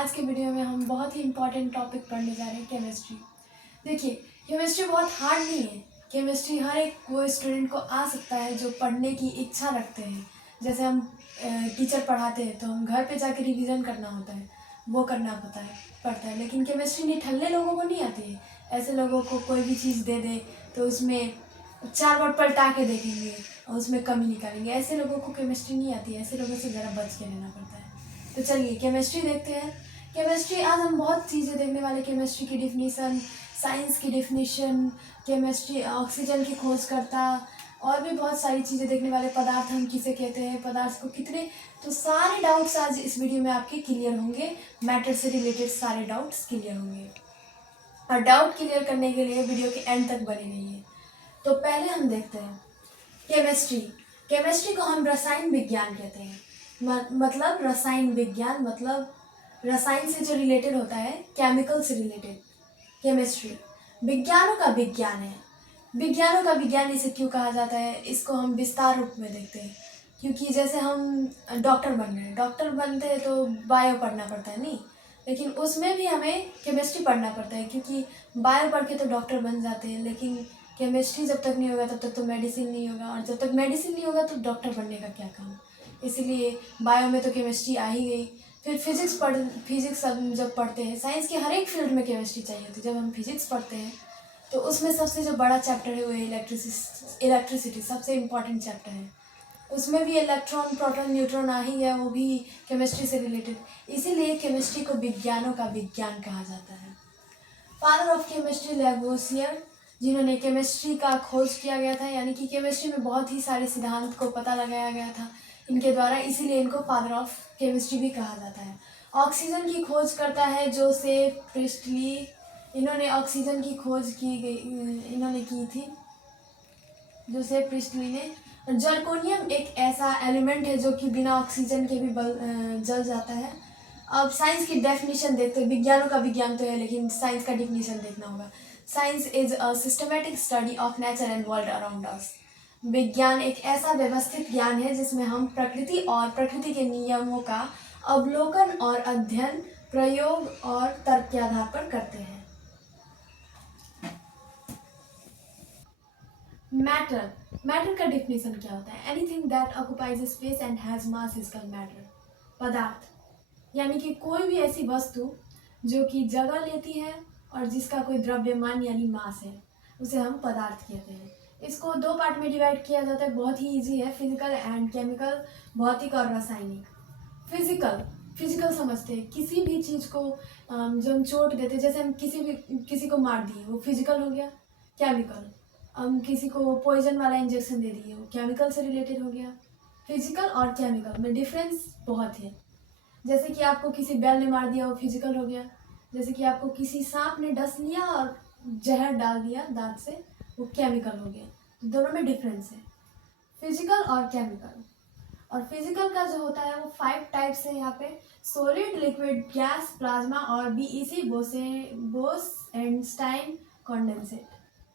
आज के वीडियो में हम बहुत ही इम्पोर्टेंट टॉपिक पढ़ने जा रहे हैं, केमिस्ट्री। देखिए, केमिस्ट्री बहुत हार्ड नहीं है। केमिस्ट्री हर एक कोई स्टूडेंट को आ सकता है जो पढ़ने की इच्छा रखते हैं। जैसे हम टीचर पढ़ाते हैं तो हम घर पे जाके रिवीजन करना होता है, वो करना पड़ता है। लेकिन केमिस्ट्री निठल्ले लोगों को नहीं आती है। ऐसे लोगों को कोई भी चीज़ दे दे तो उसमें 4 बार पलटा के देखेंगे और उसमें कमी निकालेंगे। ऐसे लोगों को केमिस्ट्री नहीं आती है। ऐसे लोगों से ज़रा बच के रहना पड़ता है। तो चलिए केमिस्ट्री देखते हैं। केमिस्ट्री आज हम बहुत चीज़ें देखने वाले। केमिस्ट्री की डिफिनीसन, साइंस की डिफिनीशन, केमिस्ट्री ऑक्सीजन की खोजकर्ता और भी बहुत सारी चीज़ें देखने वाले। पदार्थ हम किसे कहते हैं, पदार्थ को कितने, तो सारे डाउट्स आज इस वीडियो में आपके क्लियर होंगे। मैटर से रिलेटेड सारे डाउट्स क्लियर होंगे। और डाउट क्लियर करने के लिए वीडियो के एंड तक बने रहिए। तो पहले हम देखते हैं केमिस्ट्री। केमिस्ट्री को हम रसायन विज्ञान कहते हैं। मतलब रसायन विज्ञान, मतलब रसायन से जो रिलेटेड होता है, केमिकल से रिलेटेड केमिस्ट्री। विज्ञानों का विज्ञान है। विज्ञानों का विज्ञान इसे क्यों कहा जाता है, इसको हम विस्तार रूप में देखते हैं। क्योंकि जैसे हम डॉक्टर बन रहे हैं, डॉक्टर बनते हैं तो बायो पढ़ना पड़ता है नहीं, लेकिन उसमें भी हमें केमिस्ट्री पढ़ना पड़ता है। क्योंकि बायो पढ़ के तो डॉक्टर बन जाते हैं, लेकिन केमिस्ट्री जब तक नहीं होगा तब तक तो मेडिसिन नहीं होगा, और जब तक मेडिसिन नहीं होगा तो डॉक्टर बनने का क्या काम। इसीलिए बायो में तो केमिस्ट्री आ ही गई। फिर फिजिक्स हम जब पढ़ते हैं, साइंस के हर एक फील्ड में केमिस्ट्री चाहिए होती है। जब हम फिजिक्स पढ़ते हैं तो उसमें सबसे जो बड़ा चैप्टर है वो इलेक्ट्रिसिटी सबसे इम्पॉर्टेंट चैप्टर है। उसमें भी इलेक्ट्रॉन, प्रोटॉन, न्यूट्रॉन आ ही है, वो भी केमिस्ट्री से रिलेटेड। इसीलिए केमिस्ट्री को विज्ञानों का विज्ञान कहा जाता है। फादर ऑफ केमिस्ट्री लैवोसियर, जिन्होंने केमिस्ट्री का खोज किया गया था, यानी कि केमिस्ट्री में बहुत ही सारे सिद्धांत को पता लगाया गया था इनके द्वारा, इसीलिए इनको फादर ऑफ केमिस्ट्री भी कहा जाता है। ऑक्सीजन की खोज करता है जोसेफ प्रिस्टली। इन्होंने ऑक्सीजन की खोज इन्होंने की थी, जोसेफ प्रिस्टली ने। जर्कोनियम एक ऐसा एलिमेंट है जो कि बिना ऑक्सीजन के भी जल जाता है। अब साइंस की डेफिनेशन देखते हैं। विज्ञानों का विज्ञान तो है, लेकिन साइंस का डेफिनेशन देखना होगा। Science is a systematic study of nature and world around us. विज्ञान एक ऐसा व्यवस्थित ज्ञान है जिसमें हम प्रकृति और प्रकृति के नियमों का अवलोकन और अध्ययन, प्रयोग और तर्क के आधार पर करते हैं। मैटर का डिफिनेशन क्या होता है? Anything that occupies space and has mass is called matter. पदार्थ यानी कि कोई भी ऐसी वस्तु जो कि जगह लेती है और जिसका कोई द्रव्यमान यानी मास है, उसे हम पदार्थ कहते हैं। इसको 2 पार्ट में डिवाइड किया जाता है। बहुत ही इजी है, फिजिकल एंड केमिकल, भौतिक और रासायनिक। फिजिकल समझते हैं किसी भी चीज़ को जो हम चोट देते हैं, जैसे हम किसी को मार दिए, वो फिजिकल हो गया। केमिकल, हम किसी को पॉइजन वाला इंजेक्शन दे दिए, वो केमिकल से रिलेटेड हो गया। फिजिकल और केमिकल में डिफरेंस बहुत है। जैसे कि आपको किसी बैल ने मार दिया, वो फिजिकल हो गया। जैसे कि आपको किसी सांप ने डस लिया और जहर डाल दिया दांत से, वो केमिकल हो गया। तो दोनों में डिफरेंस है, फिजिकल और केमिकल। और फिजिकल का जो होता है वो 5 टाइप्स है यहाँ पे: सॉलिड, लिक्विड, गैस, प्लाज्मा और BEC, Bose Einstein condensate.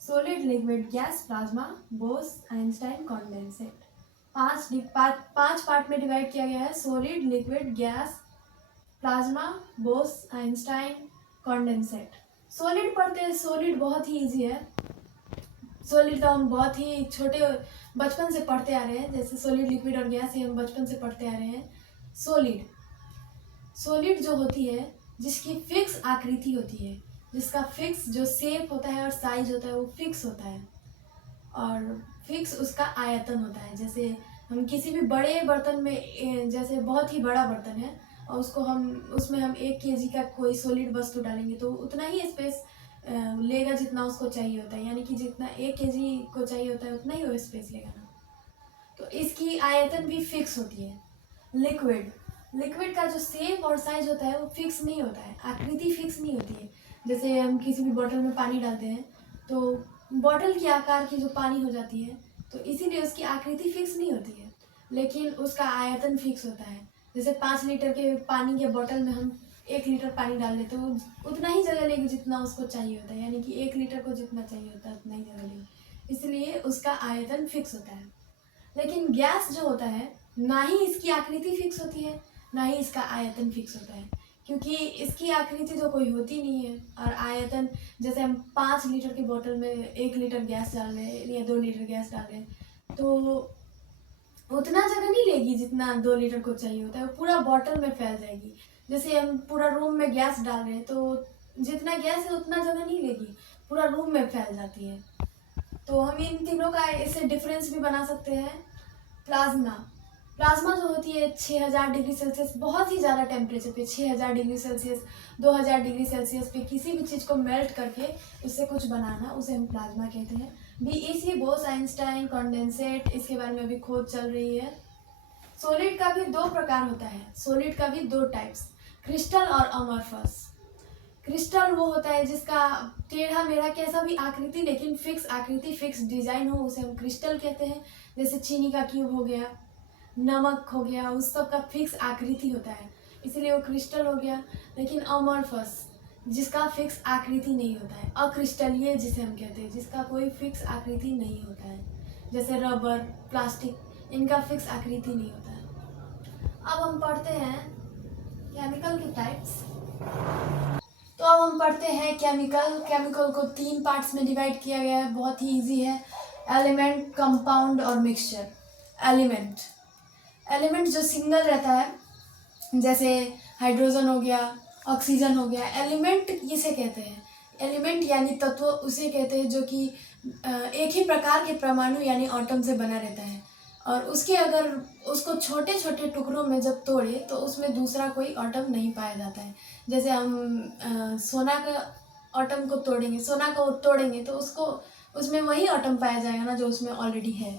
Solid, liquid, gas, plasma, Bose Einstein condensate. 5 part में डिवाइड किया गया है: solid, liquid, gas, plasma, Bose Einstein condensate. Solid पढ़ते हैं। सॉलिड बहुत ही इजी है। सॉलिड तो हम बहुत ही छोटे बचपन से पढ़ते आ रहे हैं। जैसे सॉलिड, लिक्विड और गैस, ये हम बचपन से पढ़ते आ रहे हैं। सॉलिड जो होती है, जिसकी फिक्स आकृति होती है, जिसका फिक्स जो शेप होता है और साइज होता है वो फिक्स होता है, और फिक्स उसका आयतन होता है। जैसे हम किसी भी बड़े बर्तन में, जैसे बहुत ही बड़ा बर्तन है और उसमें हम 1 kg का कोई सॉलिड वस्तु डालेंगे तो उतना ही स्पेस लेगा जितना उसको चाहिए होता है। यानी कि जितना 1 kg को चाहिए होता है उतना ही वो स्पेस लेगा ना। तो इसकी आयतन भी फिक्स होती है। लिक्विड का जो शेप और साइज होता है वो फिक्स नहीं होता है, आकृति फिक्स नहीं होती है। जैसे हम किसी भी बोतल में पानी डालते हैं तो बोतल की आकार की जो पानी हो जाती है, तो इसीलिए उसकी आकृति फिक्स नहीं होती है, लेकिन उसका आयतन फिक्स होता है। जैसे 5 लीटर के पानी के बोतल में हम 1 लीटर पानी डाल देते तो उतना ही जगह लेगी जितना उसको चाहिए होता है। यानी कि 1 लीटर को जितना चाहिए होता है उतना ही जगह लेगी, इसलिए उसका आयतन फिक्स होता है। लेकिन गैस जो होता है, ना ही इसकी आकृति फिक्स होती है, ना ही इसका आयतन फिक्स होता है। क्योंकि इसकी आकृति तो कोई होती नहीं है, और आयतन जैसे हम 5 लीटर की बोतल में 1 लीटर गैस डाल रहे हैं या 2 लीटर गैस डाल रहे हैं, तो उतना जगह नहीं लेगी जितना 2 लीटर को चाहिए होता है, पूरा बॉटल में फैल जाएगी। जैसे हम पूरा रूम में गैस डाल रहे हैं तो जितना गैस है उतना जगह नहीं लेगी, पूरा रूम में फैल जाती है। तो हम इन तीनों का इससे डिफरेंस भी बना सकते हैं। प्लाज्मा प्लाज्मा जो होती है 6000 डिग्री सेल्सियस, बहुत ही ज़्यादा टेम्परेचर पे, 6000 डिग्री सेल्सियस 2000 डिग्री सेल्सियस पे किसी भी चीज़ को मेल्ट करके उससे कुछ बनाना, उसे हम प्लाज्मा कहते हैं। बीईसी, बोस आइंस्टाइन कंडेंसेट, इसके बारे में अभी खोज चल रही है। सॉलिड का भी 2 प्रकार होता है, सॉलिड का भी 2 टाइप्स, क्रिस्टल और अमorphous। क्रिस्टल वो होता है जिसका टेढ़ा मेढ़ा कैसा भी आकृति, लेकिन फिक्स आकृति, फिक्स डिजाइन हो, उसे हम क्रिस्टल कहते हैं। जैसे चीनी का क्यूब हो गया, नमक हो गया, उस सब का फिक्स आकृति होता है, इसलिए वो क्रिस्टल हो गया। लेकिन अमorphous, जिसका फिक्स आकृति नहीं होता है, अक्रिस्टलीय जिसे हम कहते हैं, जिसका कोई फिक्स आकृति नहीं होता है, जैसे रबर, प्लास्टिक, इनका फिक्स आकृति नहीं होता है। अब हम पढ़ते हैं केमिकल के टाइप्स। तो अब हम पढ़ते हैं केमिकल को 3 पार्ट्स में डिवाइड किया गया है, बहुत ही इजी है। एलिमेंट, कंपाउंड और मिक्सचर। एलिमेंट जो सिंगल रहता है, जैसे हाइड्रोजन हो गया, ऑक्सीजन हो गया, एलिमेंट किसे कहते हैं? एलिमेंट यानी तत्व उसे कहते हैं जो कि एक ही प्रकार के परमाणु यानी एटम से बना रहता है, और उसके अगर उसको छोटे छोटे टुकड़ों में जब तोड़े तो उसमें दूसरा कोई एटम नहीं पाया जाता है। जैसे हम सोना का एटम को तोड़ेंगे, सोना को तोड़ेंगे तो उसको उसमें वही एटम पाया जाएगा ना जो उसमें ऑलरेडी है।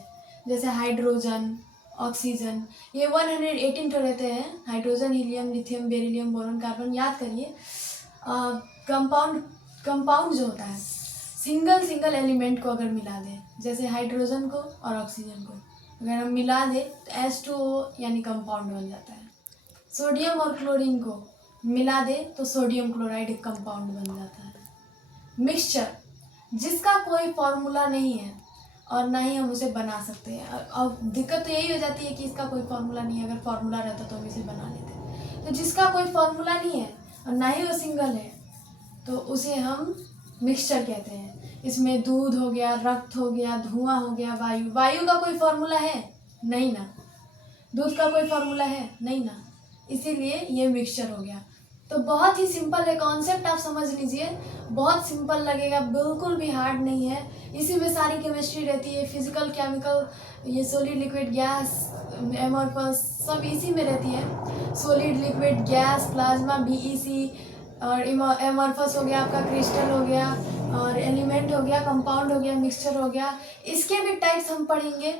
जैसे हाइड्रोजन, ऑक्सीजन, ये 118 तो रहते हैं, hydrogen, helium, lithium, beryllium, boron, carbon, याद करिए। कंपाउंड जो होता है, सिंगल एलिमेंट को अगर मिला दें, जैसे हाइड्रोजन को और ऑक्सीजन को अगर हम मिला दें तो H2O यानी कंपाउंड बन जाता है। सोडियम और क्लोरीन को मिला दें तो सोडियम क्लोराइड एक कंपाउंड बन जाता है। मिक्सचर, जिसका कोई फॉर्मूला नहीं है और ना ही हम उसे बना सकते हैं। अब दिक्कत तो यही हो जाती है कि इसका कोई फॉर्मूला नहीं है, अगर फॉर्मूला रहता तो हम इसे बना लेते। तो जिसका कोई फॉर्मूला नहीं है और ना ही वो सिंगल है तो उसे हम मिक्सचर कहते हैं। इसमें दूध हो गया, रक्त हो गया, धुआं हो गया, वायु का कोई फॉर्मूला है नहीं ना, दूध का कोई फॉर्मूला है नहीं ना, इसीलिए ये मिक्सचर हो गया। तो बहुत ही सिंपल है कॉन्सेप्ट, आप समझ लीजिए, बहुत सिंपल लगेगा, बिल्कुल भी हार्ड नहीं है। इसी में सारी केमिस्ट्री रहती है, फिजिकल, केमिकल, ये सॉलिड, लिक्विड, गैस, एमorphous, सब इसी में रहती है। Solid, liquid, gas, plasma, BEC, और एमorphous हो गया आपका, क्रिस्टल हो गया, और एलिमेंट हो गया, कंपाउंड हो गया, मिक्सचर हो गया। इसके भी टाइप्स हम पढ़ेंगे,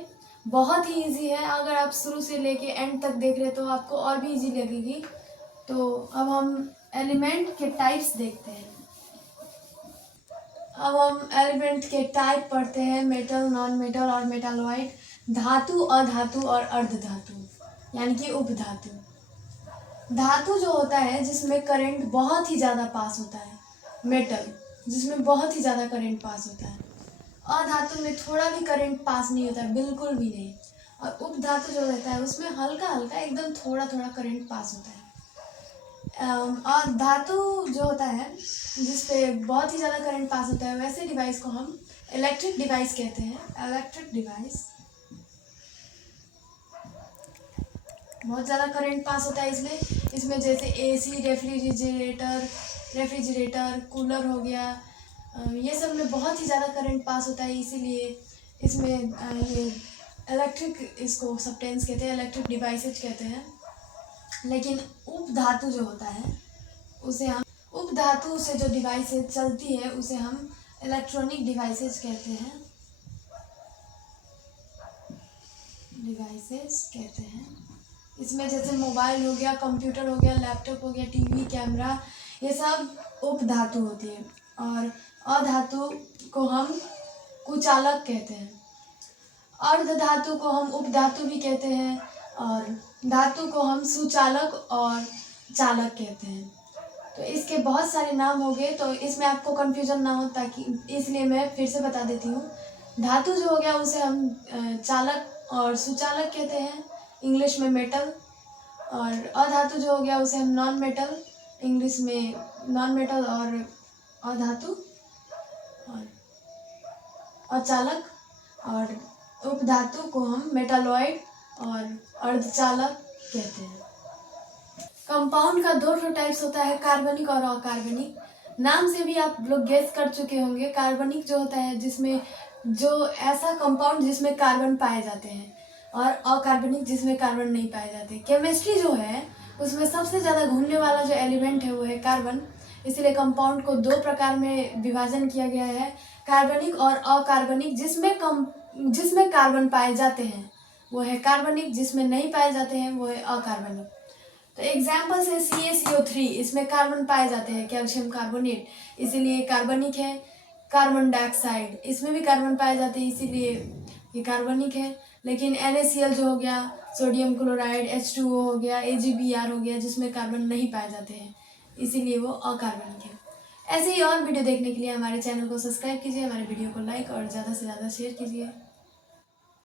बहुत ही इजी है। अगर आप शुरू से लेके एंड तक देख रहे तो आपको और भी इजी लगेगी। तो अब हम एलिमेंट के टाइप्स देखते हैं। अब हम एलिमेंट के टाइप पढ़ते हैं, मेटल, नॉन मेटल और मेटालॉइड, धातु, अधातु और अर्धधातु यानी कि उपधातु। धातु जो होता है जिसमें करंट बहुत ही ज़्यादा पास होता है, मेटल, जिसमें बहुत ही ज़्यादा करंट पास होता है। अधातु में थोड़ा भी करंट पास नहीं होता है, बिल्कुल भी नहीं। और उपधातु जो रहता है उसमें हल्का हल्का एकदम थोड़ा थोड़ा करंट पास होता है। और धातु जो होता है जिसपे बहुत ही ज़्यादा करंट पास होता है, वैसे डिवाइस को हम इलेक्ट्रिक डिवाइस कहते हैं। इलेक्ट्रिक डिवाइस, बहुत ज़्यादा करंट पास होता है इसमें जैसे एसी, रेफ्रिजरेटर, कूलर हो गया, ये सब में बहुत ही ज़्यादा करंट पास होता है, इसीलिए इसमें ये इलेक्ट्रिक, इसको सब्सटेंस कहते हैं, इलेक्ट्रिक डिवाइसेज कहते हैं। लेकिन उपधातु जो होता है उसे हम, उपधातु से जो डिवाइसेज चलती है उसे हम इलेक्ट्रॉनिक डिवाइसेज कहते हैं, इसमें जैसे मोबाइल हो गया, कंप्यूटर हो गया, लैपटॉप हो गया, टीवी, कैमरा, ये सब उपधातु होती है। और अधातु को हम कुचालक कहते हैं। अर्धधातु को हम उपधातु भी कहते हैं, और धातु को हम सुचालक और चालक कहते हैं। तो इसके बहुत सारे नाम हो गए, तो इसमें आपको कन्फ्यूजन ना हो, ताकि इसलिए मैं फिर से बता देती हूँ। धातु जो हो गया उसे हम चालक और सुचालक कहते हैं, इंग्लिश में मेटल। और अधातु जो हो गया उसे हम नॉन मेटल इंग्लिश में नॉन मेटल और अधातु और अचालक, और उपधातु को हम मेटालॉइड और अर्धचालक कहते हैं। कंपाउंड का दो टाइप्स होता है, कार्बनिक और अकार्बनिक। नाम से भी आप लोग गेस कर चुके होंगे। कार्बनिक जो होता है जिसमें जो ऐसा कंपाउंड जिसमें कार्बन पाए जाते हैं, और अकार्बनिक जिसमें कार्बन नहीं पाए जाते। केमिस्ट्री जो है उसमें सबसे ज़्यादा घूमने वाला जो एलिमेंट है वो है कार्बन। इसलिए कंपाउंड को दो प्रकार में विभाजन किया गया है, कार्बनिक और अकार्बनिक। जिसमें कार्बन पाए जाते हैं वो है कार्बनिक, जिसमें नहीं पाए जाते हैं वो है अकार्बनिक। तो एग्जाम्पल्स है CaCO3, इसमें कार्बन पाए जाते हैं, कैल्शियम कार्बोनेट, इसीलिए कार्बनिक है। कार्बन डाइऑक्साइड, इसमें भी कार्बन पाए जाते हैं, इसीलिए ये कार्बनिक है। लेकिन NaCl जो हो गया, सोडियम क्लोराइड, H2O हो गया, AgBr हो गया, जिसमें कार्बन नहीं पाए जाते हैं, इसीलिए वो अकार्बनिक है। ऐसे ही और वीडियो देखने के लिए हमारे चैनल को सब्सक्राइब कीजिए, हमारे वीडियो को लाइक और ज़्यादा से ज़्यादा शेयर कीजिए।